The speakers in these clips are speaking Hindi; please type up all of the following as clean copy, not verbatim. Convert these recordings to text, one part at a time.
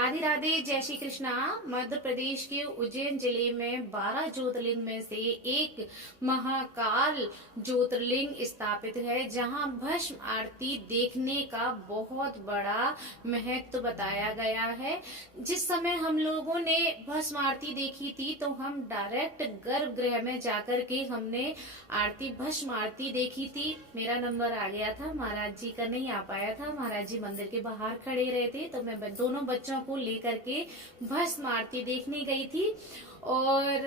राधे राधे, जय श्री कृष्णा। मध्य प्रदेश के उज्जैन जिले में 12 ज्योतिर्लिंग में से एक महाकाल ज्योतिर्लिंग स्थापित है, जहां भस्म आरती देखने का बहुत बड़ा महत्व बताया गया है। जिस समय हम लोगों ने भस्म आरती देखी थी तो हम डायरेक्ट गर्भगृह में जाकर के हमने भस्म आरती देखी थी। मेरा नंबर आ गया था, महाराज जी का नहीं आ पाया था। महाराज जी मंदिर के बाहर खड़े रहे थे तो मैं दोनों बच्चों को लेकर के भस्म आरती देखने गई थी। और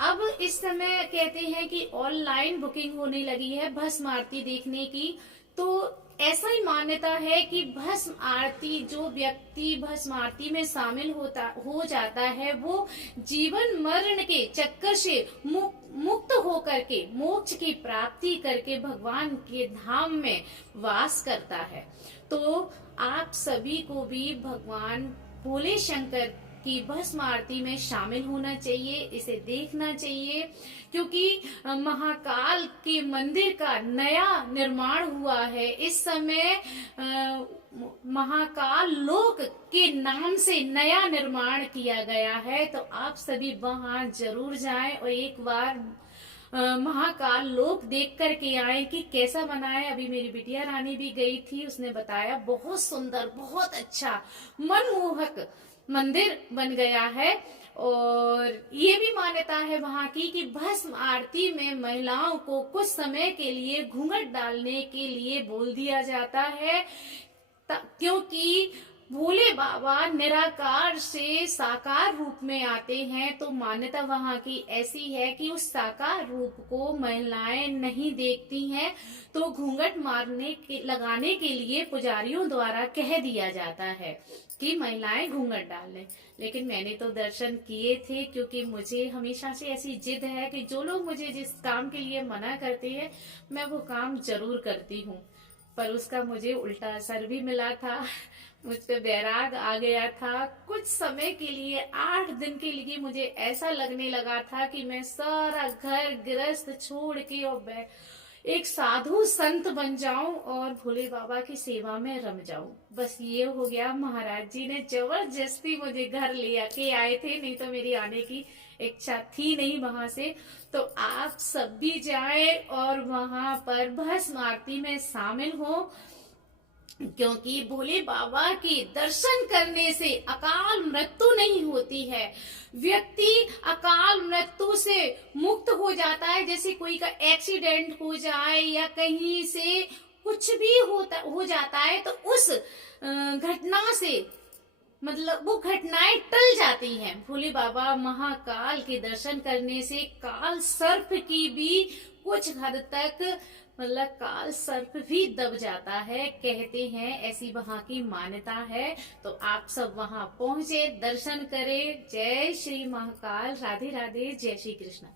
अब इस समय कहते हैं कि ऑनलाइन बुकिंग होने लगी है भस्म आरती देखने की। तो ऐसा ही मान्यता है कि भस्म आरती, जो व्यक्ति भस्म आरती में शामिल हो जाता है, वो जीवन मरण के चक्कर से मुक्त होकर के मोक्ष की प्राप्ति करके भगवान के धाम में वास करता है। तो आप सभी को भी भगवान भोले शंकर की भस्म आरती में शामिल होना चाहिए, इसे देखना चाहिए, क्योंकि महाकाल के मंदिर का नया निर्माण हुआ है। इस समय महाकाल लोक के नाम से नया निर्माण किया गया है। तो आप सभी वहां जरूर जाएं और एक बार महाकाल लोक देख करके आए कि कैसा बना है। अभी मेरी बिटिया रानी भी गई थी, उसने बताया बहुत सुंदर, बहुत अच्छा, मनमोहक मंदिर बन गया है। और ये भी मान्यता है वहां की कि भस्म आरती में महिलाओं को कुछ समय के लिए घूंघट डालने के लिए बोल दिया जाता है, क्योंकि भोले बाबा निराकार से साकार रूप में आते हैं। तो मान्यता वहां की ऐसी है कि उस साकार रूप को महिलाएं नहीं देखती हैं, तो घूंघट लगाने के लिए पुजारियों द्वारा कह दिया जाता है कि महिलाएं घूंघट डाल लें। लेकिन मैंने तो दर्शन किए थे, क्योंकि मुझे हमेशा से ऐसी जिद है कि जो लोग मुझे जिस काम के लिए मना करते हैं मैं वो काम जरूर करती हूँ। पर उसका मुझे उल्टा असर भी मिला था, मुझ पे वैराग आ गया था। कुछ समय के लिए, 8 दिन के लिए मुझे ऐसा लगने लगा था कि मैं सारा घर गृहस्थ छोड़ के और एक साधु संत बन जाऊं और भोले बाबा की सेवा में रम जाऊं। बस ये हो गया। महाराज जी ने जबरदस्ती मुझे घर ले के आए थे, नहीं तो मेरी आने की इच्छा थी नहीं वहां से। तो आप सब भी जाएं और वहां पर भस्म आरती में शामिल हो, क्योंकि भोले बाबा के दर्शन करने से अकाल मृत्यु नहीं होती है। व्यक्ति अकाल मृत्यु से मुक्त हो जाता है। जैसे कोई का एक्सीडेंट हो जाए या कहीं से कुछ भी हो जाता है, तो उस घटना से मतलब वो घटनाएं टल जाती हैं। भोले बाबा महाकाल के दर्शन करने से काल सर्प की भी कुछ हद तक काल सर्प भी दब जाता है, कहते हैं, ऐसी वहां की मान्यता है। तो आप सब वहां पहुंचे, दर्शन करें। जय श्री महाकाल। राधे राधे, जय श्री कृष्ण।